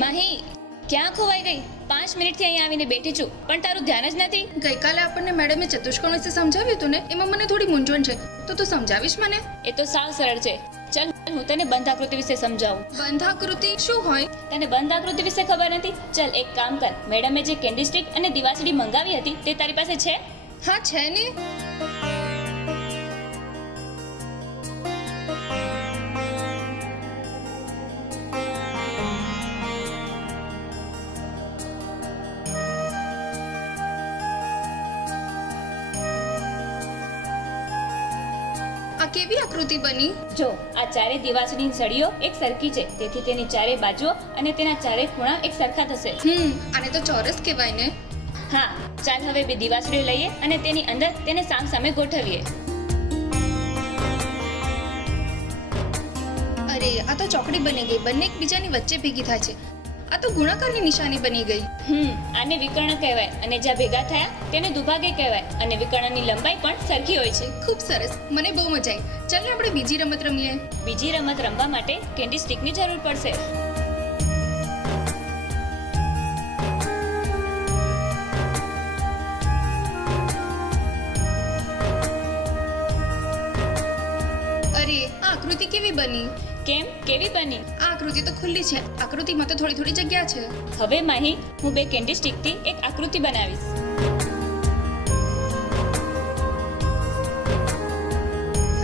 માહી, ક્યાં ખોવાઈ ગઈ? 5 મિનિટથી અહીં આવીને બેઠી છું, પણ તારું ધ્યાન જ નથી. ગઈકાલે આપણને મેડમે ચતુષ્કોણ વિશે સમજાવ્યું હતું ને, એમાં મને થોડી મૂંઝવણ છે, તો તું સમજાવીશ મને? એ તો સાવ સરળ છે. ચલ હું તને બંધાકૃતિ વિશે સમજાવું. બંધાકૃતિ શું હોય? તને બંધાકૃતિ વિશે ખબર નથી? ચલ એક કામ કર, મેડમે જે કેન્ડી સ્ટિક અને દિવાસળી મંગાવી હતી તે તારી પાસે છે? હા છે ને. આ કેવી આકૃતિ બની? જો આ ચારે દિવાસળીની સળીઓ એક સરખી છે, તેથી તેની ચારે બાજુઓ અને તેના ચારે ખૂણા એક સરખા થશે. આને તો ચોરસ કહેવાય ને. હા, ચાલ હવે 2 દિવાસળીઓ લઈએ અને તેની અંદર તેને સામસામે ગોઠવીએ. અરે આ તો ચોકડી બની ગઈ, બંને એકબીજાની વચ્ચે ભેગી થાય છે. આ તો ગુણાકારની નિશાની બની ગઈ. આને વિકર્ણ કહેવાય અને જ્યાં ભેગા થયા તેને દુભાગે કહેવાય અને વિકર્ણની લંબાઈ પણ સરખી હોય છે. ખૂબ સરસ, મને બહુ મજા આવી. ચાલ ને આપણે બીજી રમત રમીએ. બીજી રમત રમવા માટે કેન્ડી સ્ટિકની જરૂર પડશે. અરે આ આકૃતિ કેવી બની? કેમ, કેવી બની? આ આકૃતિ તો ખુલ્લી છે, આકૃતિમાં તો થોડી થોડી જગ્યા છે. હવે માહી, હું 2 કેન્ડી સ્ટિકથી એક આકૃતિ બનાવીશ.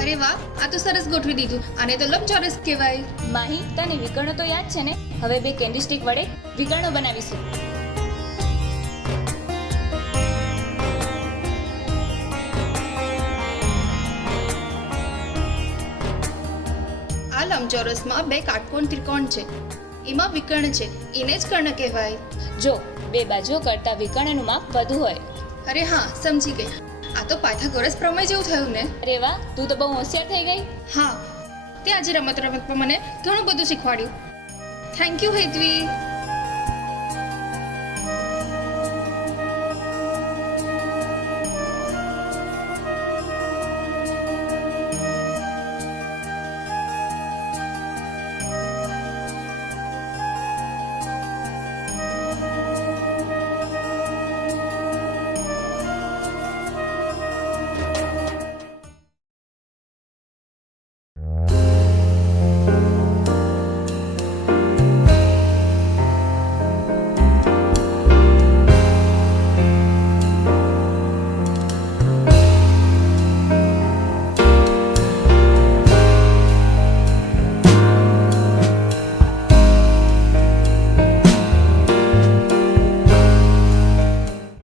અરે વાહ, આ તો સરસ ગોઠવી દીધું. આને તો લંબચોરસ કહેવાય. માહી, તને વિકર્ણો તો યાદ છે ને? હવે 2 કેન્ડી સ્ટિક વડે વિકર્ણો બનાવીશું. આ લંબચોરસમાં 2 કાટકોણ ત્રિકોણ છે, એમાં વિકર્ણ છે, એને જ કર્ણ કહેવાય. જો 2 બાજુઓ કરતા વિકર્ણનું માપ વધુ હોય. અરે હા, સમજી ગઈ. આ તો પાયથાગોરસ પ્રમેય જેવું થયું ને. અરે વાહ, તું તો બહુ હોશિયાર થઈ ગઈ. હા, તે આજે રમતમાં મને ઘણું બધું શીખવાડ્યું. Thank you Hetvi.